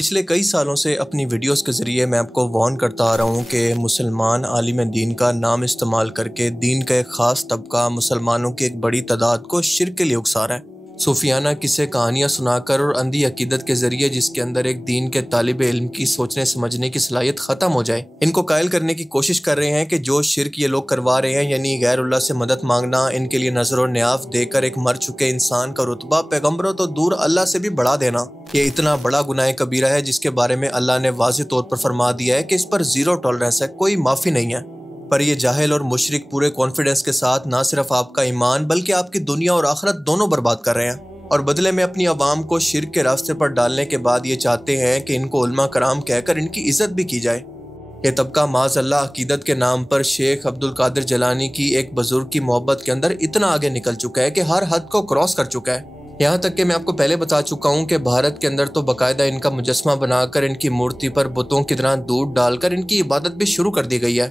پچھلے کئی سالوں سے اپنی ویڈیوز کے ذریعے میں آپ کو وارن کرتا آ رہا ہوں کہ مسلمان عالم دین کا نام استعمال کر کے دین کا ایک خاص طبقہ مسلمانوں کی ایک بڑی تعداد کو شرک کے لیے اکسا رہا ہے۔ صوفیانہ قصے کہانیاں سنا کر اور اندھی عقیدت کے ذریعے جس کے اندر ایک دین کے طالب علم کی سوچنے سمجھنے کی صلاحیت ختم ہو جائے، ان کو قائل کرنے کی کوشش کر رہے ہیں کہ جو شرک یہ لوگ کروا رہے ہیں، یعنی غیر اللہ سے مدد مانگنا، ان کے لیے نظر و نیاف دے کر ایک مر چکے انسان کا رتبہ پیغمبروں تو دور اللہ سے بھی بڑھا دینا، یہ اتنا بڑا گناہ کبیرہ ہے جس کے بارے میں اللہ نے واضح طور پر فرما دیا ہے کہ اس پر زیرو ٹالرنس ہے، کوئی معافی نہیں ہے۔ پر یہ جاہل اور مشرک پورے کانفیڈنس کے ساتھ نہ صرف آپ کا ایمان بلکہ آپ کی دنیا اور آخرت دونوں برباد کر رہے ہیں، اور بدلے میں اپنی عوام کو شرک کے راستے پر ڈالنے کے بعد یہ چاہتے ہیں کہ ان کو علماء کرام کہہ کر ان کی عزت بھی کی جائے۔ یہ طبقہ معاذ اللہ عقیدت کے نام پر شیخ عبد القادر جیلانی کی ایک بزرگ کی محبت کے اندر اتنا آگے نکل چکا ہے کہ ہر حد کو کراس کر چکا ہے، یہاں تک کہ میں آپ کو پہلے بتا چکا ہوں کہ بھارت کے اندر تو باقاعدہ ان کا مجسمہ بنا کر ان کی مورتی پر بتوں کی طرح دودھ ڈال کر ان کی عبادت بھی شروع کر دی گئی ہے۔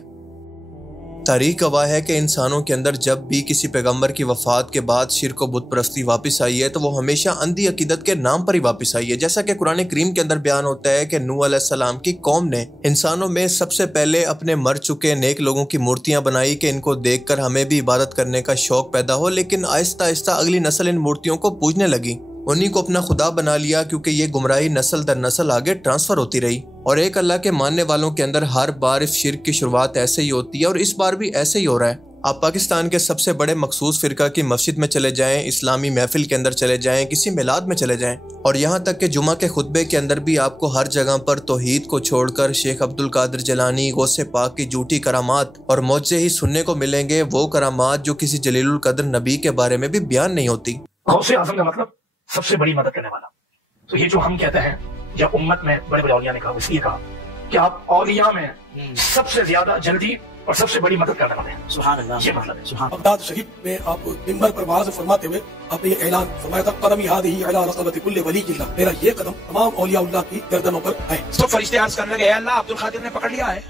تاریخ گواہ ہے کہ انسانوں کے اندر جب بھی کسی پیغمبر کی وفات کے بعد شرک و بت پرستی واپس آئی ہے تو وہ ہمیشہ اندھی عقیدت کے نام پر ہی واپس آئی ہے، جیسا کہ قرآن کریم کے اندر بیان ہوتا ہے کہ نوح علیہ السلام کی قوم نے انسانوں میں سب سے پہلے اپنے مر چکے نیک لوگوں کی مورتیاں بنائی کہ ان کو دیکھ کر ہمیں بھی عبادت کرنے کا شوق پیدا ہو، لیکن آہستہ آہستہ اگلی نسل ان مورتیوں کو پوجنے لگی، انہی کو اپنا خدا بنا لیا، کیونکہ یہ گمراہی نسل در نسل آگے ٹرانسفر ہوتی رہی، اور ایک اللہ کے ماننے والوں کے اندر ہر بار اس شرک کی شروعات ایسے ہی ہوتی ہے، اور اس بار بھی ایسے ہی ہو رہا ہے۔ آپ پاکستان کے سب سے بڑے مخصوص فرقہ کی مسجد میں چلے جائیں، اسلامی محفل کے اندر چلے جائیں، کسی میلاد میں چلے جائیں، اور یہاں تک کہ جمعہ کے خطبے کے اندر بھی آپ کو ہر جگہ پر توحید کو چھوڑ کر شیخ عبد القادر جیلانی، غوث پاک کی جھوٹی کرامات اور معجزے ہی سننے کو ملیں گے، وہ کرامات جو کسی جلیل القدر نبی کے بارے میں بھی بیان نہیں ہوتی۔ غوث اعظم کا مطلب سب سے بڑی مدد کرنے والا، تو یہ جو ہم کہتے ہیں یا امت میں بڑے بڑے اولیاء نے کہا، اس لیے کہا کہ آپ اولیاء میں سب سے زیادہ جلدی اور سب سے بڑی مدد کرنے والے ہیں۔ سبحان اللہ، یہ مطلب ہے۔ بغداد شریف میں آپ منبر پر واعظ فرماتے ہوئے آپ نے یہ اعلان فرمایا تھا، قدمی ہذه علی رقبۃ کل ولی اللہ، میرا یہ قدم تمام اولیاء اللہ کی گردنوں پر ہے۔ تو فرشتے عرض کرنے لگے، اے اللہ عبد القادر نے پکڑ لیا ہے،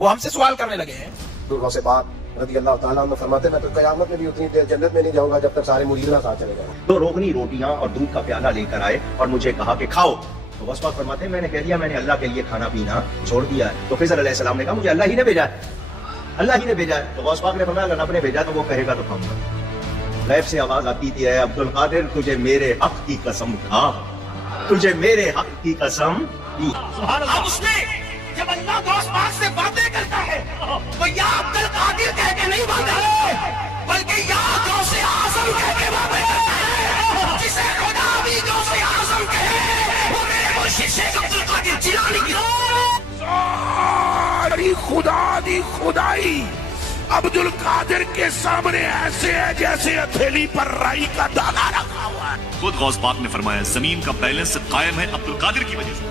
وہ ہم سے سوال کرنے لگے ہیں۔ غوث پاک رضی اللہ تعالیٰ عنہ فرماتے میں تو قیامت میں بھی اتنی دیر جنت میں نہیں جاؤں گا جب تک سارے مرید نہ ساتھ چلے جائیں۔ تو روغنی روٹیاں اور دودھ کا پیالہ لے کر آئے اور مجھے کہا کہ کھاؤ، تو غوث پاک فرماتے ہیں میں نے کہہ دیا میں نے اللہ کے لیے کھانا پینا چھوڑ دیا ہے۔ تو خضر علیہ السلام نے کہا مجھے اللہ ہی نے بھیجا ہے، اللہ ہی نے بھیجا ہے۔ تو غوث پاک نے فرمایا اگر رب نے بھیجا تو وہ کہے گا تو کھاؤں گا۔ غیب سے آواز آتی تھی، اے عبد القادر تجھے میرے حق کی قسم کھا، تجھے میرے حق کی قسم دی۔ اب اس نے جب اللہ غوث پاک سے باتیں کرتا ہے تو یا عبد القادر کہہ کے نہیں باتیں، بلکہ یا غوث اعظم کہہ کے باتیں کرتا ہے۔ جسے خدا بھی غوث اعظم کہے وہ میرے مرشد شیخ عبد القادر جیلانی کی ساری خدا دی خدائی عبد القادر کے سامنے ایسے ہے جیسے ہتھیلی پر رائی کا دانا رکھا ہوا ہے۔ خود غوث پاک نے فرمایا زمین کا بیلنس قائم ہے عبد القادر کی وجہ سے۔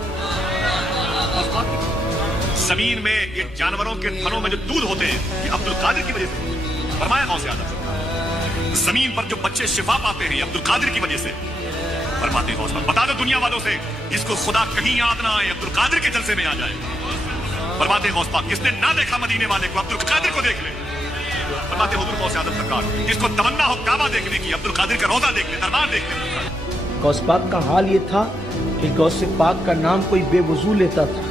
زمین میں یہ جانوروں کے تھنوں میں جو دودھ ہوتے ہیں یہ عبد القادر کی وجہ سے، فرمایا غوث اعظم۔ زمین پر جو بچے شفا پاتے ہیں یہ عبد القادر کی وجہ سے، فرماتے غوث پاک۔ بتا دو دنیا والوں سے جس کو خدا کہیں یاد نہ آئے عبد القادر کے جلسے میں آ جائے، فرماتے غوث پاک جس نے نہ دیکھا مدینے والے کو عبد القادر کو دیکھ لے، فرماتے حضور غوث اعظم سرکار جس کو تمنا ہو کعبہ دیکھنے کی عبد القادر کا روضہ دیکھ لے، دربار دیکھ لے۔ غوث پاک کا حال یہ تھا کہ غوث پاک کا نام کوئی بے وضو لیتا تھا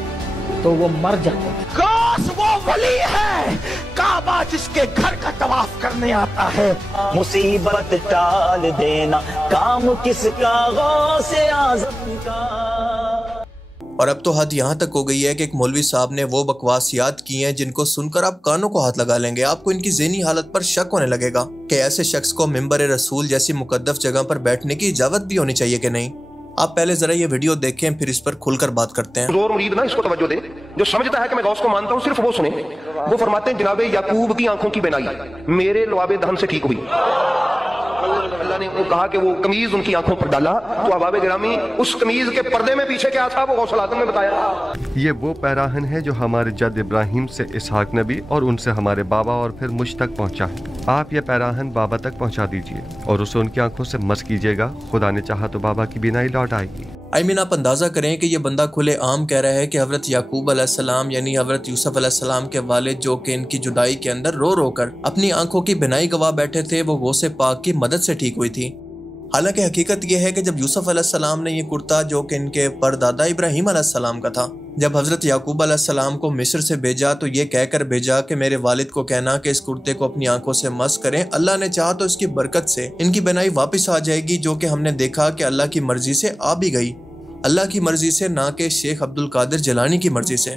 تو وہ مر جاتا تھا۔ غوث وہ ولی ہے کعبہ جس کے گھر کا طواف کرنے آتا ہے۔ مصیبت ٹال دینا کام کس کا غوث اعظم کا۔ اور اب تو حد یہاں تک ہو گئی ہے کہ ایک مولوی صاحب نے وہ بکواسیات کی ہیں جن کو سن کر آپ کانوں کو ہاتھ لگا لیں گے، آپ کو ان کی ذہنی حالت پر شک ہونے لگے گا کہ ایسے شخص کو منبر رسول جیسی مقدس جگہ پر بیٹھنے کی اجازت بھی ہونی چاہیے کہ نہیں۔ آپ پہلے ذرا یہ ویڈیو دیکھیں پھر اس پر کھل کر بات کرتے ہیں۔ زور مرید نہ اس کو توجہ دے، جو سمجھتا ہے کہ میں غوث کو مانتا ہوں صرف وہ سنے۔ وہ فرماتے ہیں جناب یعقوب کی آنکھوں کی بینائی میرے لعاب دہن سے ٹھیک ہوئی۔ اللہ نے کہا کہ وہ قمیض ان کی آنکھوں پر ڈالا، تو احباب گرامی اس قمیض کے پردے میں پیچھے کیا تھا وہ غوث اعظم نے بتایا۔ یہ وہ پیراہن ہے جو ہمارے جد ابراہیم سے اسحاق نبی اور ان سے ہمارے بابا اور پھر مجھ تک پہنچا ہے۔ آپ یہ پیراہن بابا تک پہنچا دیجئے اور اسے ان کی آنکھوں سے مس کیجئے گا، خدا نے چاہا تو بابا کی بینائی لوٹ آئے گی۔ آپ اندازہ کریں کہ یہ بندہ کھلے عام کہہ رہا ہے کہ حضرت یعقوب علیہ السلام یعنی حضرت یوسف علیہ السلام کے والد جو کہ ان کی جدائی کے اندر رو رو کر اپنی آنکھوں کی بینائی گوا بیٹھے تھے وہ غوث پاک کی مدد سے ٹھیک ہوئی تھی۔ حالانکہ حقیقت یہ ہے کہ جب یوسف علیہ السلام نے یہ کرتا جو کہ ان کے پردادا ابراہیم علیہ السلام کا تھا، جب حضرت یعقوب علیہ السلام کو مصر سے بھیجا تو یہ کہہ کر بھیجا کہ میرے والد کو کہنا کہ اس کرتے کو اپنی آنکھوں سے مس کریں، اللہ نے چاہا تو اس کی برکت سے ان کی بینائی واپس آ جائے گی، جو کہ ہم نے دیکھا کہ اللہ کی مرضی سے آ بھی گئی، اللہ کی مرضی سے، نہ کہ شیخ عبد القادر جیلانی کی مرضی سے۔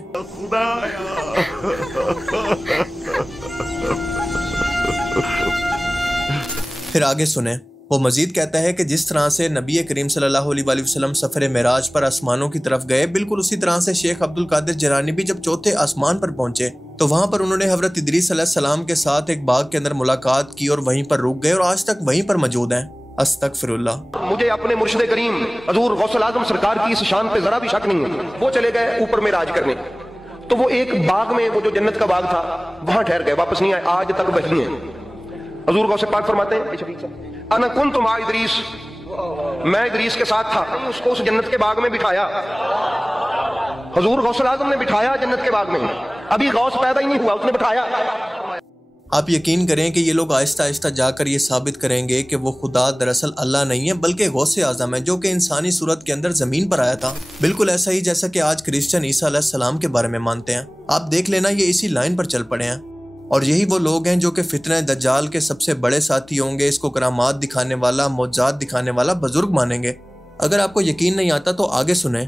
پھر آگے سنیں، وہ مزید کہتا ہے کہ جس طرح سے نبی کریم صلی اللہ علیہ وآلہ وسلم سفر معراج پر آسمانوں کی طرف گئے، بالکل اسی طرح سے شیخ عبد القادر جیلانی بھی جب چوتھے آسمان پر پہنچے تو وہاں پر انہوں نے حضرت ادریس علیہ السلام کے ساتھ ایک باغ کے اندر ملاقات کی اور وہیں پر رک گئے اور آج تک وہیں پر موجود ہیں۔ استغفر اللہ۔ مجھے اپنے مرشد کریم حضور غوث الاعظم سرکار کی اس شان پہ ذرا بھی شک نہیں ہے۔ وہ چلے گئے اوپر معراج کرنے، تو وہ ایک باغ میں، وہ جو جنت کا باغ تھا، وہاں ٹھہر گئے، واپس نہیں آئے، آج تک وہی ہیں۔ حضور غوث پاک فرماتے ہیں انا کنت مع ادریس، میں ادریس کے ساتھ تھا، اس کو اس جنت کے باغ میں بٹھایا، حضور غوث الاعظم نے بٹھایا جنت کے باغ میں، ابھی غوث پیدا ہی نہیں ہوا، اس نے بٹھایا۔ آپ یقین کریں کہ یہ لوگ آہستہ آہستہ جا کر یہ ثابت کریں گے کہ وہ خدا دراصل اللہ نہیں ہے بلکہ غوث اعظم ہے، جو کہ انسانی صورت کے اندر زمین پر آیا تھا، بالکل ایسا ہی جیسا کہ آج کرسچن عیسیٰ علیہ السلام کے بارے میں مانتے ہیں۔ آپ دیکھ لینا، یہ اسی لائن پر چل پڑے ہیں، اور یہی وہ لوگ ہیں جو کہ فتنہ دجال کے سب سے بڑے ساتھی ہوں گے، اس کو کرامات دکھانے والا، معجزات دکھانے والا بزرگ مانیں گے۔ اگر آپ کو یقین نہیں آتا تو آگے سنیں۔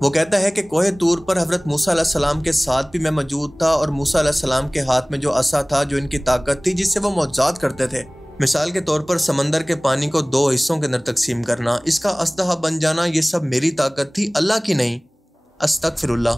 وہ کہتا ہے کہ کوہ طور پر حضرت موسیٰ علیہ السلام کے ساتھ بھی میں موجود تھا، اور موسیٰ علیہ السلام کے ہاتھ میں جو عصا تھا، جو ان کی طاقت تھی جس سے وہ معجزات کرتے تھے، مثال کے طور پر سمندر کے پانی کو 2 حصوں کے اندر تقسیم کرنا، اس کا اسدحہ بن جانا، یہ سب میری طاقت تھی، اللہ کی نہیں۔ استغفر اللہ۔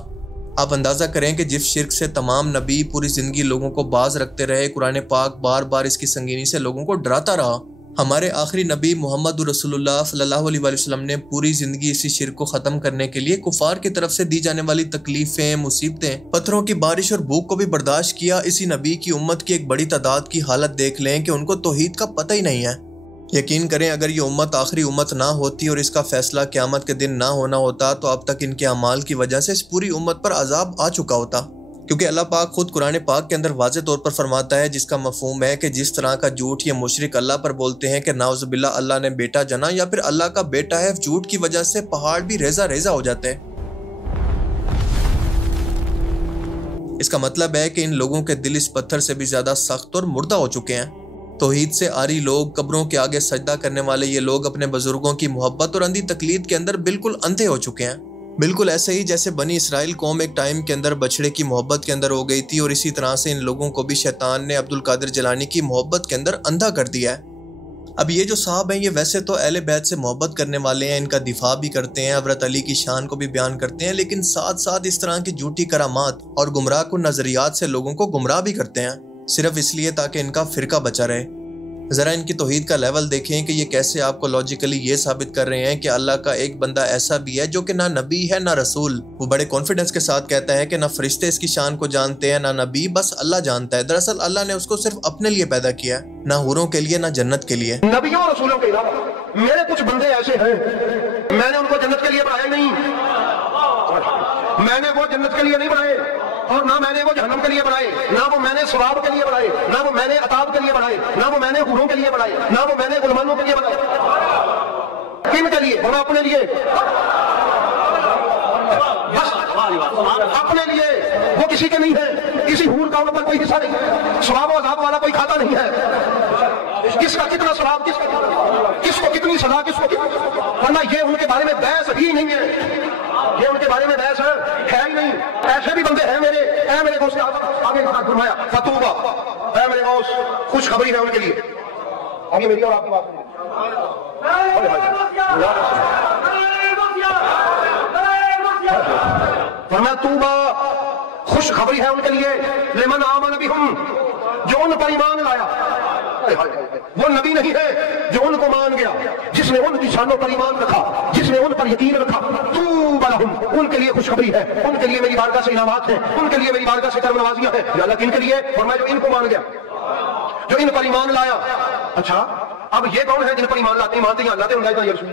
آپ اندازہ کریں کہ جس شرک سے تمام نبی پوری زندگی لوگوں کو باز رکھتے رہے، قرآن پاک بار بار اس کی سنگینی سے لوگوں کو ڈراتا رہا، ہمارے آخری نبی محمد رسول اللہ صلی اللہ علیہ وآلہ وسلم نے پوری زندگی اسی شرک کو ختم کرنے کے لیے کفار کی طرف سے دی جانے والی تکلیفیں، مصیبتیں، پتھروں کی بارش اور بھوک کو بھی برداشت کیا۔ اسی نبی کی امت کی ایک بڑی تعداد کی حالت دیکھ لیں کہ ان کو توحید کا پتہ ہی نہیں ہے۔ یقین کریں اگر یہ امت آخری امت نہ ہوتی اور اس کا فیصلہ قیامت کے دن نہ ہونا ہوتا تو اب تک ان کے اعمال کی وجہ سے اس پوری امت پر عذاب آ چکا ہوتا، کیونکہ اللہ پاک خود قرآن پاک کے اندر واضح طور پر فرماتا ہے، جس کا مفہوم ہے کہ جس طرح کا جھوٹ یہ مشرک اللہ پر بولتے ہیں کہ نعوذ باللہ اللہ نے بیٹا جنا یا پھر اللہ کا بیٹا ہے، جھوٹ کی وجہ سے پہاڑ بھی ریزہ ریزہ ہو جاتے ہیں۔ اس کا مطلب ہے کہ ان لوگوں کے دل اس پتھر سے بھی زیادہ سخت اور مردہ ہو چکے ہیں۔ توحید سے آری لوگ، قبروں کے آگے سجدہ کرنے والے یہ لوگ اپنے بزرگوں کی محبت اور اندھی تقلید کے اندر بالکل اندھے ہو چکے ہیں، بالکل ایسے ہی جیسے بنی اسرائیل قوم ایک ٹائم کے اندر بچڑے کی محبت کے اندر ہو گئی تھی، اور اسی طرح سے ان لوگوں کو بھی شیطان نے عبد القادر جیلانی کی محبت کے اندر اندھا کر دیا ہے۔ اب یہ جو صاحب ہیں یہ ویسے تو اہل بیت سے محبت کرنے والے ہیں، ان کا دفاع بھی کرتے ہیں، حضرت علی کی شان کو بھی بیان کرتے ہیں، لیکن ساتھ ساتھ اس طرح کی جھوٹی کرامات اور گمراہ کن نظریات سے لوگوں کو گمراہ بھی کرتے ہیں، صرف اس لیے تاکہ ان کا فرقہ بچا رہے۔ ذرا ان کی توحید کا لیول دیکھیں کہ یہ کیسے آپ کو لاجیکلی یہ ثابت کر رہے ہیں کہ اللہ کا ایک بندہ ایسا بھی ہے جو کہ نہ نبی ہے نہ رسول۔ وہ بڑے کانفیڈنس کے ساتھ کہتا ہے کہ نہ فرشتے اس کی شان کو جانتے ہیں، نہ نبی، بس اللہ جانتا ہے۔ دراصل اللہ نے اس کو صرف اپنے لیے پیدا کیا ہے، نہ حوروں کے لیے نہ جنت کے لیے۔ نبیوں اور رسولوں کے علاوہ میرے کچھ بندے ایسے ہیں، میں نے ان کو جنت کے لیے بنایا نہیں، میں نے وہ جنت کے لیے نہیں بنائے، اور نہ میں نے وہ جہنم کے لیے بنائے، نہ وہ میں نے ثواب کے لیے بنائے، نہ وہ میں نے عطاب کے لیے بنائے، نہ وہ میں نے حوروں کے لیے بنائے، نہ وہ میں نے غلمانوں کے لیے بنائے۔ کن کے لیے؟ وہ اپنے لیے، بس اپنے لیے، وہ کسی کے نہیں ہے، کسی حور کا ان پر کوئی حصہ نہیں، ثواب و عذاب والا کوئی کھاتا نہیں ہے، کس کا کتنا ثواب، کس کو کتنی سزا، کس کو ورنہ یہ ان کے بارے میں بحث ہی نہیں ہے، یہ ان کے بارے میں بحث ہے ہی نہیں۔ ایسے بھی بندے ہیں میرے، اے میرے دوست، آگے فرمایا فتوبہ، اے میرے دوست خوشخبری ہے ان کے لیے۔ آگے میری اور آپ کی بات فرمایا توبہ، خوشخبری ہے ان کے لیے، لمن آمن بہم، جو ان پر ایمان لایا۔ وہ نبی نہیں ہے جو ان کو مان گیا، جس نے ان کی شانوں پر ایمان رکھا، جس نے ان پر یقین رکھا۔ طوبی لہم، ان کے لیے خوشخبری ہے، ان کے لیے میری بارگاہ سے انعامات ہیں، ان کے لیے میری بارگاہ سے کرم نوازیاں ہیں۔ یا اللہ کن کے لیے؟ فرمایا جو ان کو مان گیا، جو ان پر ایمان لایا۔ اچھا اب یہ کون ہے جن پر ایمان لاتے ہیں، مانتے ہیں اللہ تے اللہ رسول؟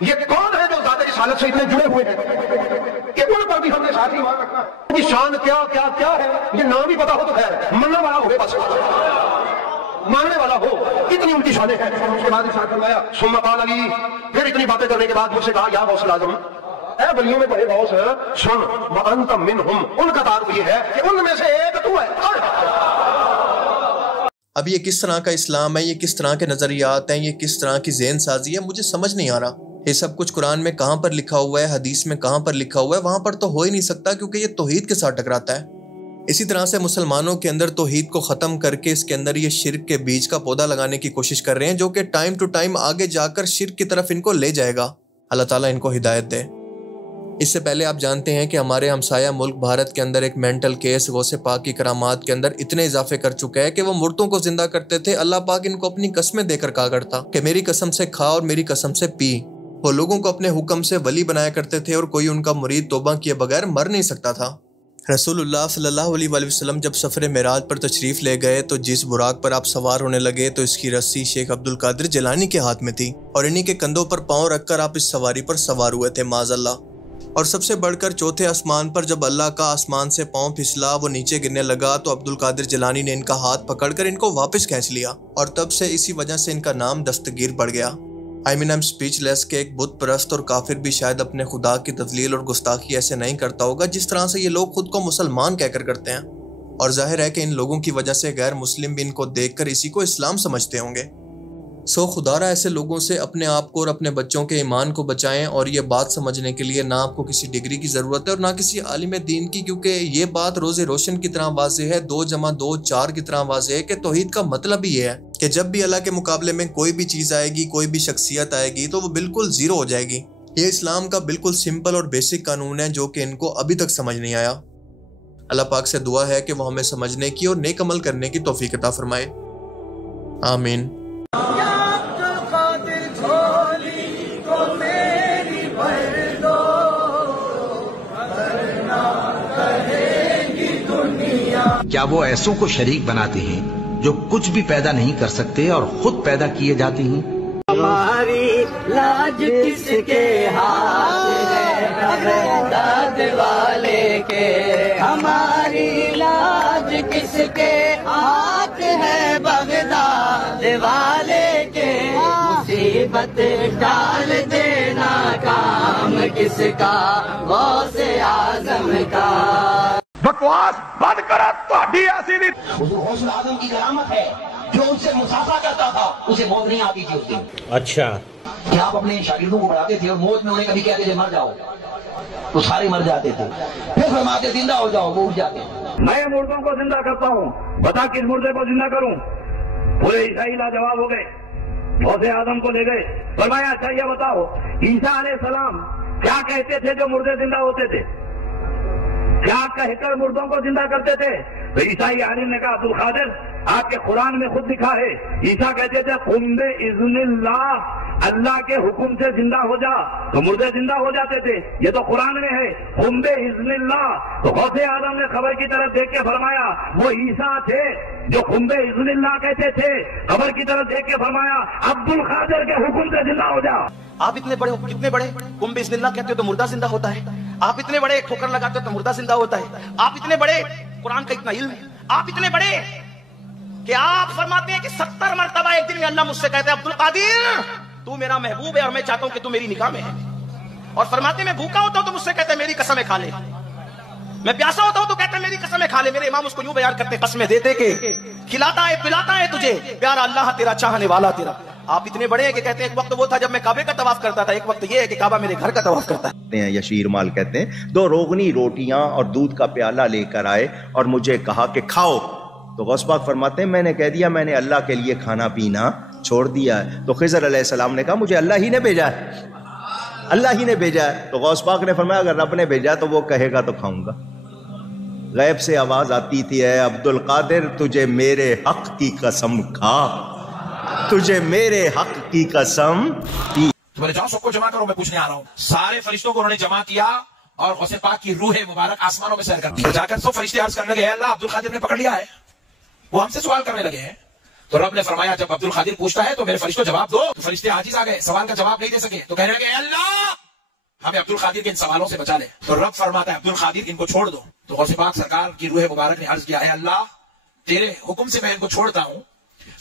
یہ کون ہے جو ذات رسالت سے اتنے جڑے ہوئے ہیں کہ ان پر بھی ہم نے ساتھ ایمان رکھنا ہے؟ ان کی شان کیا کیا کیا ہے یہ نام ہی پتا ہو تو خیر، مننا والا ہوئے بس۔ ماننے والا ہو، اتنی ان کی شانیں ہیں۔ اس کے بعد ارشاد فرمایا ثم قال علی، پھر اتنی باتیں کرنے کے بعد مجھ سے کہا یا غوث الاعظم، اے ولیوں میں بڑے غوث ہے، سن وانت منہم، ان کا تعارف یہ ہے کہ ان میں سے ایک تو ہے۔ اب یہ کس طرح کا اسلام ہے، یہ کس طرح کے نظریات ہیں، یہ کس طرح کی ذہن سازی ہے، مجھے سمجھ نہیں آ رہا۔ یہ سب کچھ قرآن میں کہاں پر لکھا ہوا ہے، حدیث میں کہاں پر لکھا ہوا ہے؟ وہاں پر تو ہو ہی نہیں سکتا، کیونکہ یہ توحید کے ساتھ ٹکراتا ہے۔ اسی طرح سے مسلمانوں کے اندر توحید کو ختم کر کے اس کے اندر یہ شرک کے بیج کا پودا لگانے کی کوشش کر رہے ہیں، جو کہ ٹائم ٹو ٹائم آگے جا کر شرک کی طرف ان کو لے جائے گا۔ اللہ تعالیٰ ان کو ہدایت دے۔ اس سے پہلے آپ جانتے ہیں کہ ہمارے ہمسایہ ملک بھارت کے اندر ایک مینٹل کیس غوث پاک کی کرامات کے اندر اتنے اضافے کر چکا ہے کہ وہ مردوں کو زندہ کرتے تھے۔ اللہ پاک ان کو اپنی قسمیں دے کر کہا کرتا کہ میری قسم سے کھا اور میری قسم سے پی۔ وہ لوگوں کو اپنے حکم سے ولی بنایا کرتے تھے اور کوئی ان کا مرید توبہ کیے بغیر مر نہیں سکتا تھا۔ رسول اللہ صلی اللہ علیہ وآلہ وسلم جب سفر معراج پر تشریف لے گئے تو جس براق پر آپ سوار ہونے لگے تو اس کی رسی شیخ عبد القادر جیلانی کے ہاتھ میں تھی، اور انہی کے کندھوں پر پاؤں رکھ کر آپ اس سواری پر سوار ہوئے تھے، معاذ اللہ۔ اور سب سے بڑھ کر چوتھے آسمان پر جب اللہ کا آسمان سے پاؤں پھسلا، وہ نیچے گرنے لگا، تو عبد القادر جیلانی نے ان کا ہاتھ پکڑ کر ان کو واپس کھینچ لیا، اور تب سے اسی وجہ سے ان کا نام دستگیر پڑ گیا۔ I'm speechless کہ ایک بت پرست اور کافر بھی شاید اپنے خدا کی تذلیل اور گستاخی ایسے نہیں کرتا ہوگا جس طرح سے یہ لوگ خود کو مسلمان کہہ کر کرتے ہیں، اور ظاہر ہے کہ ان لوگوں کی وجہ سے غیر مسلم بھی ان کو دیکھ کر اسی کو اسلام سمجھتے ہوں گے۔ خدا را ایسے لوگوں سے اپنے آپ کو اور اپنے بچوں کے ایمان کو بچائیں، اور یہ بات سمجھنے کے لیے نہ آپ کو کسی ڈگری کی ضرورت ہے اور نہ کسی عالم دین کی، کیونکہ یہ بات روز روشن کی طرح واضح ہے، 2 + 2 4 کی طرح واضح ہے کہ توحید کا مطلب ہی یہ ہے کہ جب بھی اللہ کے مقابلے میں کوئی بھی چیز آئے گی، کوئی بھی شخصیت آئے گی تو وہ بالکل زیرو ہو جائے گی۔ یہ اسلام کا بالکل سمپل اور بیسک قانون ہے جو کہ ان کو ابھی تک سمجھ نہیں آیا۔ اللہ پاک سے دعا ہے کہ وہ ہمیں سمجھنے کی اور نیک عمل کرنے کی توفیق عطا فرمائے، آمین۔ کیا وہ ایسوں کو شریک بناتے ہیں جو کچھ بھی پیدا نہیں کر سکتے اور خود پیدا کیے جاتے ہیں؟ ہماری لاج کس کے ہاتھ ہے، بغداد والے کے۔ ہماری لاج کس کے ہاتھ ہے، بغداد والے کے۔ مصیبت ڈال دینا کام کس کا، غوث اعظم کا۔ بکواس بند کرا، تہاڈی ایسی نہیں۔ حضور غوث الاعظم کی کرامت ہے، جو ان سے مسافہ کرتا تھا اسے موت نہیں آتی تھی اس دن۔ اچھا، کہ آپ اپنے شاگردوں کو پڑھاتے تھے اور موت میں انہیں کبھی کہتے تھے مر جاؤ تو سارے مر جاتے تھے، پھر فرماتے زندہ ہو جاؤ، وہ اٹھ جاتے۔ میں مردوں کو زندہ کرتا ہوں، بتا کس مردے کو زندہ کروں؟ پورے عیسائی لاجواب ہو گئے، غوث اعظم کو لے گئے، فرمایا اچھا یہ بتاؤ عیسیٰ علیہ السلام کیا کہتے تھے جو مردے زندہ ہوتے تھے؟ کیا کہہ کر مردوں کو زندہ کرتے تھے؟ تو عیسائی عالم نے کہا عبد القادر آپ کے قرآن میں خود لکھا ہے، عیسیٰ کہتے تھے قم بإذن اللہ، اللہ کے حکم سے زندہ ہو جا، تو مردے زندہ ہو جاتے تھے۔ یہ تو قرآن میں ہے قم بإذن اللہ۔ تو غوث اعظم نے خبر کی طرف دیکھ کے فرمایا وہ عیسیٰ تھے جو قم بإذن اللہ کہتے تھے، خبر کی طرف دیکھ کے فرمایا عبد القادر کے حکم سے زندہ ہو جا۔ آپ اتنے بڑے ہو، کتنے بڑے، قم بسم اللہ کہتے ہو تو مردہ زندہ ہوتا ہے۔ آپ اتنے بڑے ٹھوکر لگاتے ہو تو مردہ زندہ ہوتا ہے۔ آپ اتنے بڑے، قرآن کا اتنا علم، آپ اتنے بڑے کہ آپ فرماتے ہیں کہ 70 مرتبہ ایک دن میں اللہ مجھ سے کہتے ہیں عبد القادر تو میرا محبوب ہے اور میں چاہتا ہوں کہ تو میری نکاح میں ہے، اور فرماتے ہیں میں بھوکا ہوتا ہوں تو مجھ سے کہتے ہیں میری قسمیں کھا لے، میں پیاسا ہوتا ہوں تو کہتے ہیں میری قسمیں کھا لے۔ میرے امام اس کو یوں بیان کرتے قسمیں دیتے کہ کھلاتا ہے پلاتا ہے تجھے پیارا اللہ تیرا، چاہنے والا تیرا۔ آپ اتنے بڑے ہیں کہ کہتے ہیں ایک وقت وہ تھا جب میں کعبے کا طواف کرتا تھا، ایک وقت یہ ہے کہ کعبہ میرے گھر کا طواف کرتا ہے۔ یا شیر مال کہتے ہیں 2 روغنی روٹیاں اور دودھ کا پیالہ لے کر آئے اور مجھے کہا کہ کھاؤ، تو غوث پاک فرماتے ہیں میں نے کہہ دیا میں نے اللہ کے لیے کھانا پینا چھوڑ دیا ہے۔ تو خضر علیہ السلام نے کہا مجھے اللہ ہی نے بھیجا ہے، اللہ ہی نے بھیجا ہے۔ تو غوث پاک نے فرمایا اگر رب نے بھیجا تو وہ کہے گا تو کھاؤں گا۔ غیب سے آواز آتی تھی اے عبد القادر تجھے میرے حق کی قسم کھا، تجھے میرے حق کی قسم پی۔ تو بولے جاؤ سب کو جمع کرو، میں پوچھنے آ رہا ہوں۔ سارے فرشتوں کو انہوں نے جمع کیا اور غوث پاک کی روح مبارک آسمانوں میں سیر کرتی ہے۔ جا کر سب فرشتے عرض کرنے لگے اللہ عبد القادر نے پکڑ لیا ہے، وہ ہم سے سوال کرنے لگے ہیں۔ تو رب نے فرمایا جب عبد القادر پوچھتا ہے تو میرے فرشتوں جواب دو۔ تو فرشتے عاجز آ گئے، سوال کا جواب نہیں دے سکے، تو کہنے لگے اے اللہ ہمیں عبد القادر کے ان سوالوں سے بچا لے۔ تو رب فرماتا ہے عبد القادر ان کو چھوڑ دو۔ تو غوث پاک سرکار کی روح مبارک نے عرض کیا اے اللہ تیرے حکم سے میں ان کو چھوڑتا ہوں،